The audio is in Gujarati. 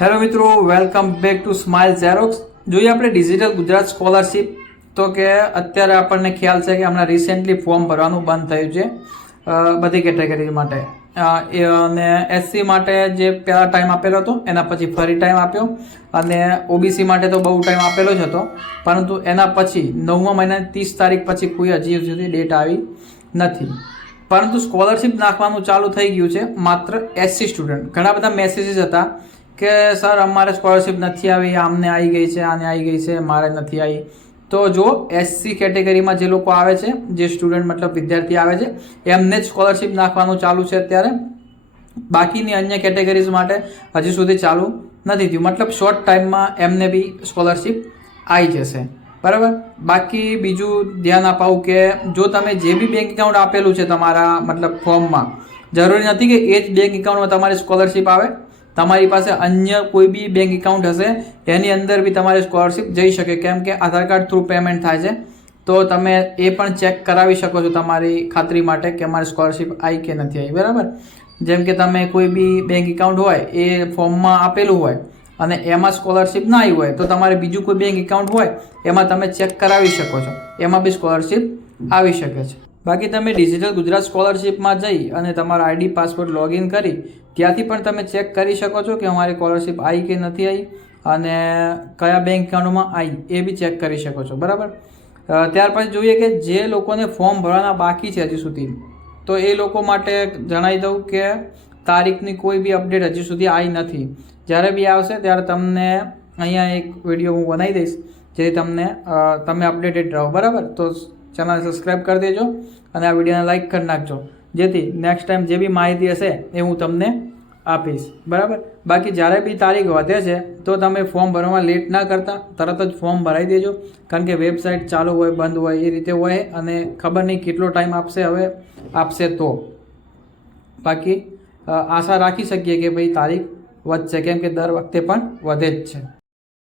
હેલો મિત્રો, welcome back to smile xerox. જોઈએ આપણે ડિજિટલ ગુજરાત સ્કોલરશિપ. તો કે અત્યારે આપણને ખ્યાલ છે કે હમણાં રિસેન્ટલી ફોર્મ ભરવાનું બંધ થયું છે બધી કેટેગરી માટે. અને એસસી માટે જે પહેલા ટાઈમ આપેલો હતો, એના પછી ફરી ટાઈમ આપ્યો. અને ઓબીસી માટે તો બહુ ટાઈમ આપેલો જ હતો. પરંતુ એના પછી, નવમા મહિનાની ત્રીસ તારીખ પછી કોઈ હજી સુધી ડેટ આવી નથી. પરંતુ સ્કોલરશિપ નાખવાનું ચાલુ થઈ ગયું છે, માત્ર એસસી સ્ટુડન્ટ ઘણા બધા મેસેજીસ હતા. કે, સર, અમારે સ્કોલરશિપ નથી આવી, આમને આવી ગઈ છે, આને આવી ગઈ છે, મારે નથી આવી તો જો એસસી કેટેગરીમાં જે લોકો આવે છે, જે સ્ટુડન્ટ મતલબ વિદ્યાર્થી આવે છે, એમને જ સ્કોલરશિપ નાખવાનું ચાલુ છે અત્યારે. બાકીની અન્ય કેટેગરીઝ માટે હજી સુધી ચાલુ નથી થયું. મતલબ શોર્ટ ટાઈમમાં એમને બી સ્કોલરશિપ આવી જશે. બરાબર? બાકી બીજું ધ્યાન અપાવું કે, જો તમે જે બી બેંક એકાઉન્ટ આપેલું છે તમારા મતલબ ફોર્મમાં જરૂરી નથી કે એ જ બેંક એકાઉન્ટમાં તમારી સ્કોલરશિપ આવે. તમારી પાસે અન્ય કોઈ બી બેંક એકાઉન્ટ હશે, એની અંદર બી તમારી સ્કોલરશિપ જઈ શકે. કેમ કે આધાર કાર્ડ થ્રુ પેમેન્ટ થાય છે. તો તમે એ પણ ચેક કરાવી શકો છો તમારી ખાતરી માટે કે અમારી સ્કોલરશિપ આવી કે નથી આવી બરાબર? જેમ કે તમે કોઈ બી બેંક એકાઉન્ટ હોય, એ ફોર્મમાં આપેલું હોય અને એમાં સ્કોલરશિપ ના આવી હોય, તો તમારે બીજું કોઈ બેંક એકાઉન્ટ હોય, એમાં તમે ચેક કરાવી શકો છો. એમાં બી સ્કોલરશિપ આવી શકે છે. બાકી તમે ડિજિટલ ગુજરાત સ્કોલરશિપમાં જઈ અને તમારા આઈડી પાસવર્ડ લોગિન કરી ત્યાંથી પણ તમે ચેક કરી શકો છો કે અમારી સ્કોલરશિપ આવી કે નથી આવી અને કયા બેંક એકાઉન્ટમાં આવી એ બી ચેક કરી શકો છો, બરાબર? ત્યાર પછી જોઈએ કે જે લોકોને ફોર્મ ભરવાના બાકી છે હજી સુધી, તો એ લોકો માટે જણાવી દઉં કે તારીખની કોઈ બી અપડેટ હજી સુધી આવી નથી. જ્યારે બી આવશે ત્યારે તમને અહીંયા એક વીડિયો હું બનાવી દઈશ, જેથી તમને તમે અપડેટેડ રહો, બરાબર? તો ચેનલ સબસ્ક્રાઈબ કરી દેજો અને આ વિડીયોને લાઈક કરી નાખજો. જેથી નેક્સ્ટ ટાઈમ જે બી માહિતી હશે એ હું તમને આપીશ. બરાબર? બાકી જ્યારે બી તારીખ વધે છે, તો તમે ફોર્મ ભરવામાં લેટ ના કરતા, તરત જ ફોર્મ ભરાઈ દેજો. કારણ કે વેબસાઇટ ચાલુ હોય, બંધ હોય, એ રીતે હોય અને ખબર નહીં કેટલો ટાઈમ આપશે હવે, આપશે તો. બાકી આશા રાખી શકીએ કે ભાઈ તારીખ વધશે. કેમ કે દર વખતે પણ વધે જ છે.